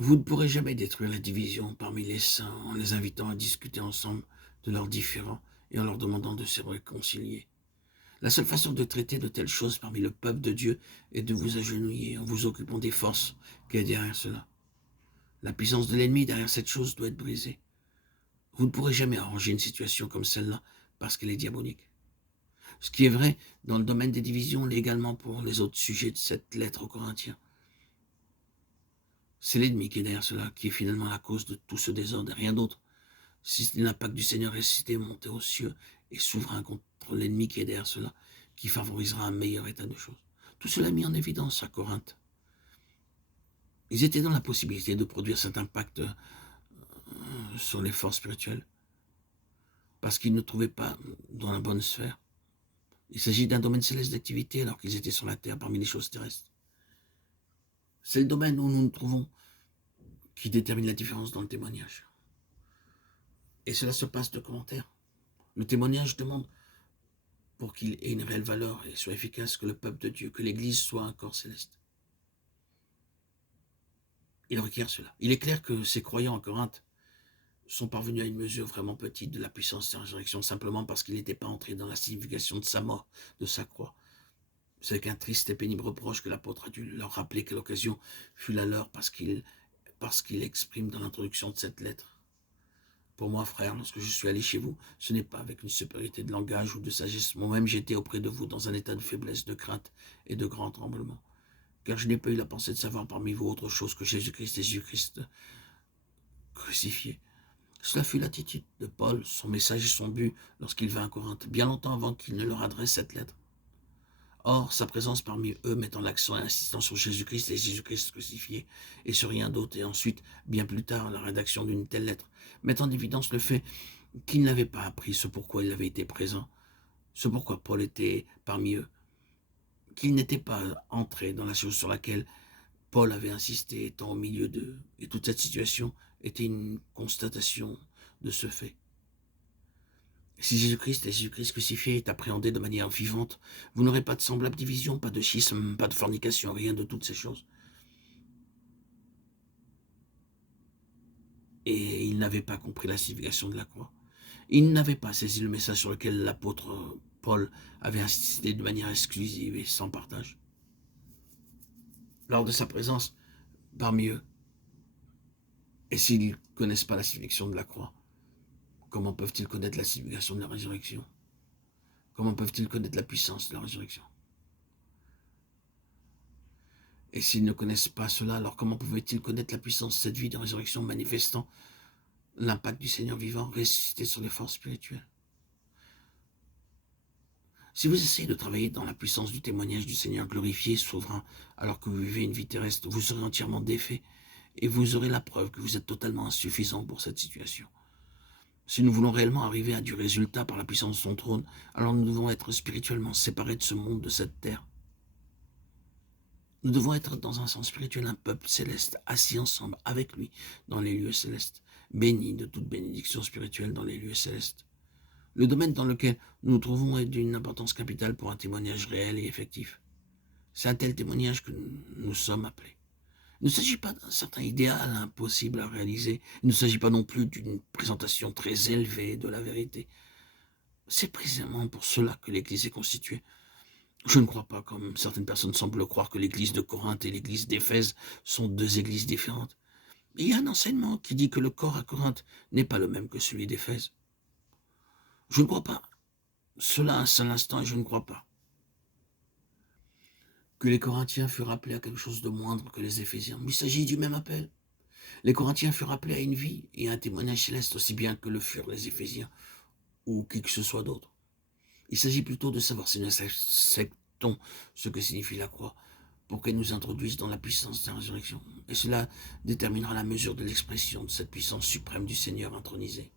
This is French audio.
Vous ne pourrez jamais détruire la division parmi les saints en les invitant à discuter ensemble de leurs différends et en leur demandant de se réconcilier. La seule façon de traiter de telles choses parmi le peuple de Dieu est de vous agenouiller en vous occupant des forces qui est derrière cela. La puissance de l'ennemi derrière cette chose doit être brisée. Vous ne pourrez jamais arranger une situation comme celle-là parce qu'elle est diabolique. Ce qui est vrai dans le domaine des divisions l'est également pour les autres sujets de cette lettre aux Corinthiens. C'est l'ennemi qui est derrière cela, qui est finalement la cause de tout ce désordre et rien d'autre. Si ce n'est l'impact du Seigneur ressuscité, monté aux cieux et souverain contre l'ennemi qui est derrière cela, qui favorisera un meilleur état de choses. Tout cela est mis en évidence à Corinthe. Ils étaient dans la possibilité de produire cet impact sur les forces spirituelles, parce qu'ils ne trouvaient pas dans la bonne sphère. Il s'agit d'un domaine céleste d'activité alors qu'ils étaient sur la terre parmi les choses terrestres. C'est le domaine où nous nous trouvons qui détermine la différence dans le témoignage. Et cela se passe de commentaires. Le témoignage demande, pour qu'il ait une réelle valeur et soit efficace, que le peuple de Dieu, que l'Église soit un corps céleste. Il requiert cela. Il est clair que ces croyants en Corinthe sont parvenus à une mesure vraiment petite de la puissance de la résurrection, simplement parce qu'ils n'étaient pas entrés dans la signification de sa mort, de sa croix. C'est qu'un triste et pénible reproche que l'apôtre a dû leur rappeler que l'occasion fut la leur parce qu'il exprime dans l'introduction de cette lettre. Pour moi, frère, lorsque je suis allé chez vous, ce n'est pas avec une supériorité de langage ou de sagesse. Moi-même, j'étais auprès de vous dans un état de faiblesse, de crainte et de grand tremblement. Car je n'ai pas eu la pensée de savoir parmi vous autre chose que Jésus-Christ et Jésus-Christ crucifié. Cela fut l'attitude de Paul, son message et son but lorsqu'il vint à Corinthe, bien longtemps avant qu'il ne leur adresse cette lettre. Or, sa présence parmi eux mettant l'accent et insistant sur Jésus-Christ et Jésus-Christ crucifié, et sur rien d'autre, et ensuite, bien plus tard, la rédaction d'une telle lettre, met en évidence le fait qu'il n'avait pas appris ce pourquoi il avait été présent, ce pourquoi Paul était parmi eux, qu'il n'était pas entré dans la chose sur laquelle Paul avait insisté, étant au milieu d'eux, et toute cette situation était une constatation de ce fait. Si Jésus-Christ et Jésus-Christ crucifié est appréhendé de manière vivante, vous n'aurez pas de semblable division, pas de schisme, pas de fornication, rien de toutes ces choses. Et il n'avait pas compris la signification de la croix. Il n'avait pas saisi le message sur lequel l'apôtre Paul avait insisté de manière exclusive et sans partage. Lors de sa présence parmi eux, et s'ils ne connaissent pas la signification de la croix, comment peuvent-ils connaître la signification de la résurrection? Comment peuvent-ils connaître la puissance de la résurrection? Et s'ils ne connaissent pas cela, alors comment pouvaient-ils connaître la puissance de cette vie de résurrection manifestant l'impact du Seigneur vivant ressuscité sur les forces spirituelles? Si vous essayez de travailler dans la puissance du témoignage du Seigneur glorifié, souverain, alors que vous vivez une vie terrestre, vous serez entièrement défait et vous aurez la preuve que vous êtes totalement insuffisant pour cette situation. Si nous voulons réellement arriver à du résultat par la puissance de son trône, alors nous devons être spirituellement séparés de ce monde, de cette terre. Nous devons être dans un sens spirituel un peuple céleste, assis ensemble avec lui dans les lieux célestes, bénis de toute bénédiction spirituelle dans les lieux célestes. Le domaine dans lequel nous nous trouvons est d'une importance capitale pour un témoignage réel et effectif. C'est un tel témoignage que nous sommes appelés. Il ne s'agit pas d'un certain idéal impossible à réaliser. Il ne s'agit pas non plus d'une présentation très élevée de la vérité. C'est précisément pour cela que l'Église est constituée. Je ne crois pas, comme certaines personnes semblent le croire, que l'Église de Corinthe et l'Église d'Éphèse sont deux églises différentes. Il y a un enseignement qui dit que le corps à Corinthe n'est pas le même que celui d'Éphèse. Je ne crois pas. Cela un seul instant et je ne crois pas que les Corinthiens furent appelés à quelque chose de moindre que les Éphésiens. Mais il s'agit du même appel. Les Corinthiens furent appelés à une vie et à un témoignage céleste aussi bien que le furent les Éphésiens ou qui que ce soit d'autre. Il s'agit plutôt de savoir si nous acceptons ce que signifie la croix pour qu'elle nous introduise dans la puissance de la résurrection. Et cela déterminera la mesure de l'expression de cette puissance suprême du Seigneur intronisé.